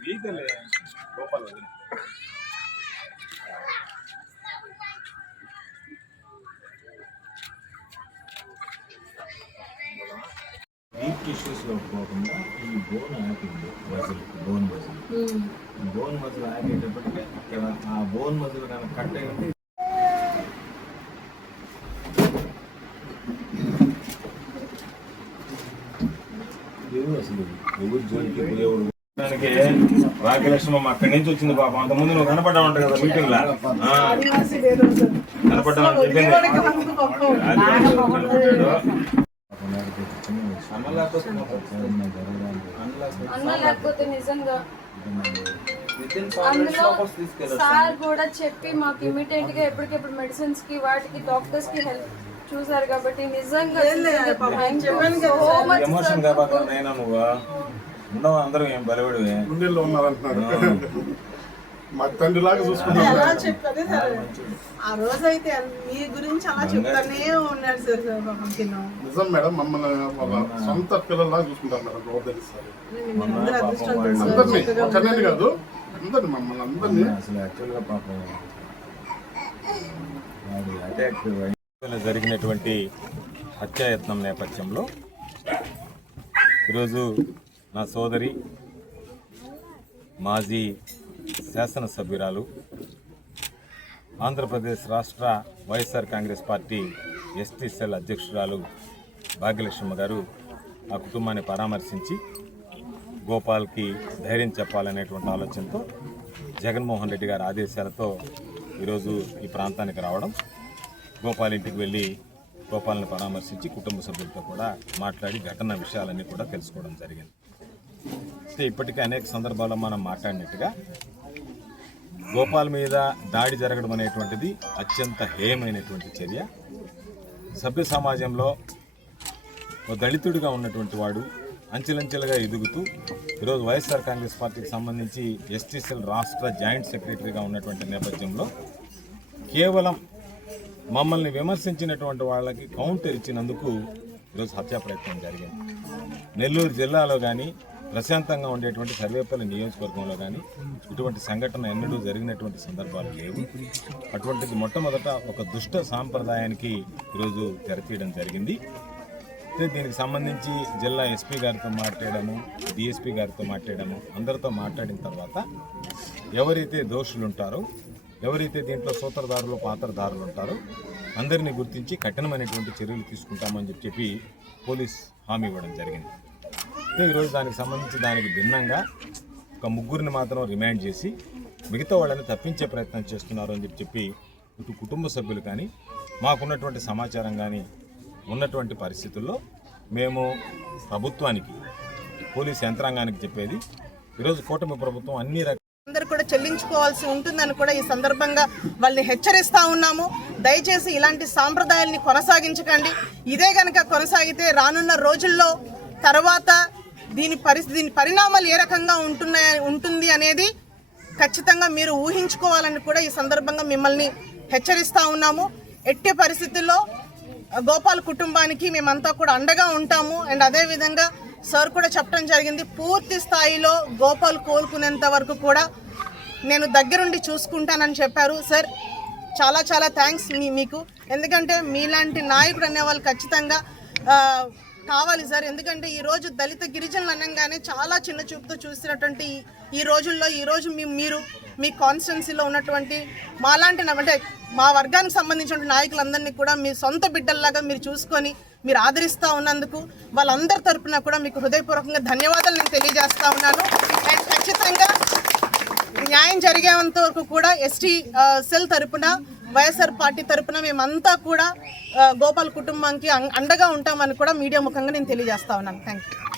వీధులే గోపాల్ వదిన డీప్ టిష్యూస్లో పోకుండా ఈ బోన్ ఆగింది muscle bone muscle bone muscle ఆగేటప్పటికే ఆ బోన్ మజిల్ కనుక కట్ అయి ఉంటే దేవుడు అసలు భాగ్యలక్ష్మమ్మ అక్కడి నుంచి వచ్చింది పాపం. అంత ముందు నువ్వు కనపడ్డా ఉంటా కదా మీటింగ్ లా? కనపడ్డా సార్ కూడా చెప్పి మాకు ఇమీడియట్గా ఎప్పటికెప్పుడు మెడిసిన్స్కి వాటికి డాక్టర్స్కి హెల్ప్ చూసారు కాబట్టి నిజంగా ఉండవు అందరం ఏం బలపడివే? గుండెల్లో ఉన్నారంటున్నారు. మా తండ్రి లాగా ఎలా సరే. ఆ రోజు అయితే మీ గురించి అలా చెప్తానే ఉన్నాడు సార్ పాపం తిన్నాం నిజం మేడం మమ్మల్ని వాళ్ళ సొంత పిల్లల్లాగా చూసుకుంటారు మేడం అందరినీ ఒకరిని కాదు అందరిని మమ్మల్ని అందరినీ. అసలు యాక్చువల్గా పాపం వాడి అటాక్ జరిగినటువంటి హత్యాయత్నం నేపథ్యంలో ఈరోజు నా సోదరి మాజీ శాసనసభ్యురాలు ఆంధ్రప్రదేశ్ రాష్ట్ర YSR Congress party ST cell అధ్యక్షురాలు భాగ్యలక్ష్మ గారు ఆ కుటుంబాన్ని పరామర్శించి గోపాల్కి ధైర్యం చెప్పాలనేటువంటి ఆలోచనతో జగన్మోహన్ రెడ్డి గారి ఆదేశాలతో ఈరోజు ఈ ప్రాంతానికి రావడం గోపాల్ ఇంటికి వెళ్ళి గోపాల్ని పరామర్శించి కుటుంబ సభ్యులతో కూడా మాట్లాడి ఘటన విషయాలన్నీ కూడా తెలుసుకోవడం జరిగింది. ఇప్పటికే అనేక సందర్భాల్లో మనం మాట్లాడినట్టుగా గోపాల్ మీద దాడి జరగడం అనేటువంటిది అత్యంత హేయమైనటువంటి చర్య. సభ్య సమాజంలో ఓ దళితుడిగా ఉన్నటువంటి వాడు అంచెలంచెలుగా ఎదుగుతూ ఈరోజు వైఎస్ఆర్ కాంగ్రెస్ పార్టీకి సంబంధించి ఎస్టీసీఎల్ రాష్ట్ర జాయింట్ సెక్రటరీగా ఉన్నటువంటి నేపథ్యంలో కేవలం మమ్మల్ని విమర్శించినటువంటి వాళ్ళకి కౌంటర్ ఇచ్చినందుకు ఈరోజు హత్యా ప్రయత్నం జరిగింది. నెల్లూరు జిల్లాలో కానీ ప్రశాంతంగా ఉండేటువంటి సర్వేపల్లి నియోజకవర్గంలో కానీ ఇటువంటి సంఘటన ఎన్నడూ జరిగినటువంటి సందర్భాలు లేవు. అటువంటిది మొట్టమొదట ఒక దుష్ట సాంప్రదాయానికి ఈరోజు తెరతీయడం జరిగింది. దీనికి సంబంధించి జిల్లా ఎస్పీ గారితో మాట్లాడము డిఎస్పీ గారితో మాట్లాడము అందరితో మాట్లాడిన తర్వాత ఎవరైతే దోషులు ఉంటారో ఎవరైతే దీంట్లో సూత్రధారులు పాత్రధారులు ఉంటారో అందరినీ గుర్తించి కఠినమైనటువంటి చర్యలు తీసుకుంటామని చెప్పి పోలీస్ హామీ ఇవ్వడం జరిగింది. అయితే ఈరోజు దానికి సంబంధించి దానికి భిన్నంగా ఒక ముగ్గురిని మాత్రం రిమాండ్ చేసి మిగతా వాళ్ళని తప్పించే ప్రయత్నం చేస్తున్నారు అని చెప్పి చెప్పి ఇటు కుటుంబ సభ్యులు కానీ మాకున్నటువంటి సమాచారం కానీ ఉన్నటువంటి పరిస్థితుల్లో మేము ప్రభుత్వానికి పోలీస్ యంత్రాంగానికి చెప్పేది ఈరోజు కూటమి ప్రభుత్వం అన్ని రకాల అందరూ కూడా చెల్లించుకోవాల్సి ఉంటుందని కూడా ఈ సందర్భంగా వాళ్ళని హెచ్చరిస్తా ఉన్నాము. దయచేసి ఇలాంటి సాంప్రదాయాల్ని కొనసాగించకండి. ఇదే కనుక కొనసాగితే రానున్న రోజుల్లో తర్వాత దీని పరిస్థితి దీని పరిణామాలు ఏ రకంగా ఉంటున్నాయి ఉంటుంది అనేది ఖచ్చితంగా మీరు ఊహించుకోవాలని కూడా ఈ సందర్భంగా మిమ్మల్ని హెచ్చరిస్తూ ఉన్నాము. ఎట్టి పరిస్థితుల్లో గోపాల్ కుటుంబానికి మేమంతా కూడా అండగా ఉంటాము. అండ్ అదేవిధంగా సార్ కూడా చెప్పడం జరిగింది పూర్తి స్థాయిలో గోపాల్ కోలుకునేంత వరకు కూడా నేను దగ్గరుండి చూసుకుంటానని చెప్పారు. సార్ చాలా చాలా థ్యాంక్స్ మీ మీకు. ఎందుకంటే మీలాంటి నాయకుడు అనేవాళ్ళు ఖచ్చితంగా కావాలి సార్. ఎందుకంటే ఈ రోజు దళిత గిరిజనులు అనగానే చాలా చిన్న చూపుతో చూసినటువంటి ఈ- ఈ రోజుల్లో ఈ రోజు మీ మీరు మీ కాన్స్టిట్యున్సీలో ఉన్నటువంటి మాలాంటి అంటే మా వర్గానికి సంబంధించిన నాయకులందరినీ కూడా మీ సొంత బిడ్డల్లాగా మీరు చూసుకొని మీరు ఆదరిస్తూ ఉన్నందుకు వాళ్ళందరి తరపున కూడా మీకు హృదయపూర్వకంగా ధన్యవాదాలు నేను తెలియజేస్తా ఉన్నాను. అండ్ ఖచ్చితంగా న్యాయం జరిగేంత వరకు కూడా ఎస్టీ సెల్ తరపున వైఎస్ఆర్ పార్టీ తరపున మేమంతా కూడా గోపాల్ కుటుంబానికి అం- అండగా ఉంటామని కూడా మీడియా ముఖంగా నేను తెలియజేస్తా ఉన్నాను. Thank you